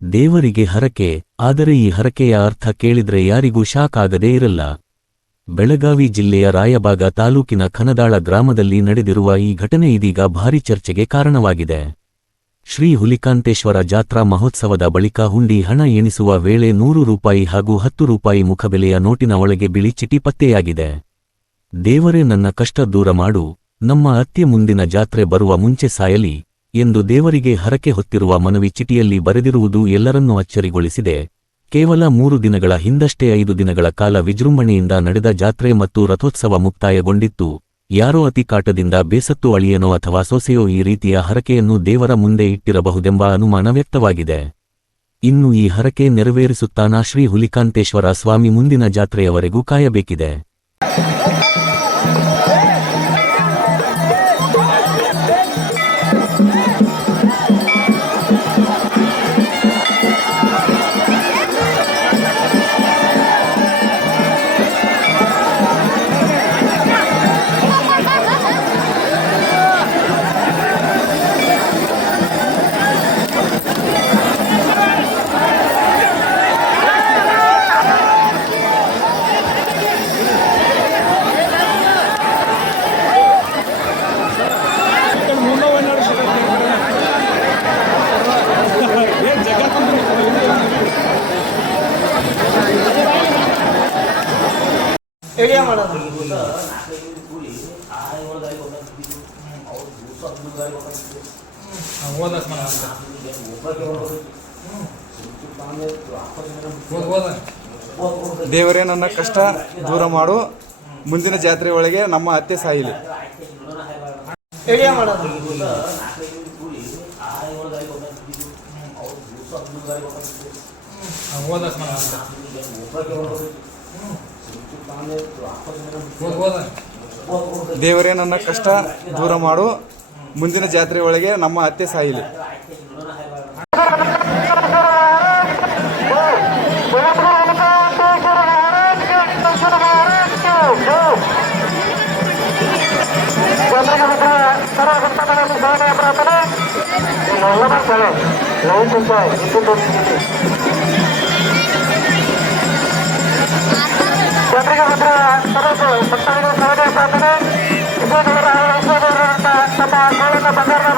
ದೇವರಿಗೆ ಹರಕೆ, ಆದರೆ ಈ ಹರಕೆಯ ಅರ್ಥ ಕೇಳಿದ್ರೆ ಯಾರಿಗೂ ಶಾಕ್ ಆಗದೇ ಇರಲ್ಲ. ಬೆಳಗಾವಿ ಜಿಲ್ಲೆಯ ರಾಯಬಾಗ ತಾಲೂಕಿನ ಖನದಾಳ ಗ್ರಾಮದಲ್ಲಿ ನಡೆದಿರುವ ಈ ಘಟನೆ ಇದೀಗ ಭಾರೀ ಚರ್ಚೆಗೆ ಕಾರಣವಾಗಿದೆ. ಶ್ರೀ ಹುಲಿಕಾಂತೇಶ್ವರ ಜಾತ್ರಾ ಮಹೋತ್ಸವದ ಬಳಿಕ ಹುಂಡಿ ಹಣ ಎಣಿಸುವ ವೇಳೆ 100 ರೂಪಾಯಿ ಹಾಗೂ 10 ರೂಪಾಯಿ ಮುಖಬೆಲೆಯ ನೋಟಿನ ಒಳಗೆ ಬಿಳಿ ಚೀಟಿ ಪತ್ತೆಯಾಗಿದೆ. ದೇವರೇ ನನ್ನ ಕಷ್ಟ ದೂರ ಮಾಡು, ನಮ್ಮ ಅತ್ತೆ ಮುಂದಿನ ಜಾತ್ರೆ ಬರುವ ಮುಂಚೆ ಸಾಯಲಿ ಎಂದು ದೇವರಿಗೆ ಹರಕೆ ಹೊತ್ತಿರುವ ಮನವಿ ಚೀಟಿಯಲ್ಲಿ ಬರೆದಿರುವುದು ಎಲ್ಲರನ್ನೂ ಅಚ್ಚರಿಗೊಳಿಸಿದೆ. ಕೇವಲ 3 ದಿನಗಳ ಹಿಂದಷ್ಟೇ 5 ದಿನಗಳ ಕಾಲ ವಿಜೃಂಭಣೆಯಿಂದ ನಡೆದ ಜಾತ್ರೆ ಮತ್ತು ರಥೋತ್ಸವ ಮುಕ್ತಾಯಗೊಂಡಿತ್ತು. ಯಾರೋ ಅತಿಕಾಟದಿಂದ ಬೇಸತ್ತು ಅಳಿಯನೋ ಅಥವಾ ಸೊಸೆಯೋ ಈ ರೀತಿಯ ಹರಕೆಯನ್ನು ದೇವರ ಮುಂದೆ ಇಟ್ಟಿರಬಹುದೆಂಬ ಅನುಮಾನ ವ್ಯಕ್ತವಾಗಿದೆ. ಇನ್ನು ಈ ಹರಕೆ ನೆರವೇರಿಸುತ್ತಾನಾ ಶ್ರೀ ಹುಲಿಕಾಂತೇಶ್ವರ ಸ್ವಾಮಿ ಮುಂದಿನ ಜಾತ್ರೆಯವರೆಗೂ ಕಾಯಬೇಕಿದೆ. ದೇವರೇ ನನ್ನ ಕಷ್ಟ ದೂರ ಮಾಡು, ಮುಂದಿನ ಜಾತ್ರೆ ಒಳಗೆ ನಮ್ಮ ಅತ್ತೆ ಸಾಯಿಲಿ. ದೇವರೇ ನನ್ನ ಕಷ್ಟ ದೂರ ಮಾಡು, ಮುಂದಿನ ಜಾತ್ರೆ ಒಳಗೆ ನಮ್ಮ ಅತ್ತೆ ಸಾಯಿಲಿ. ಬಂಗಾರ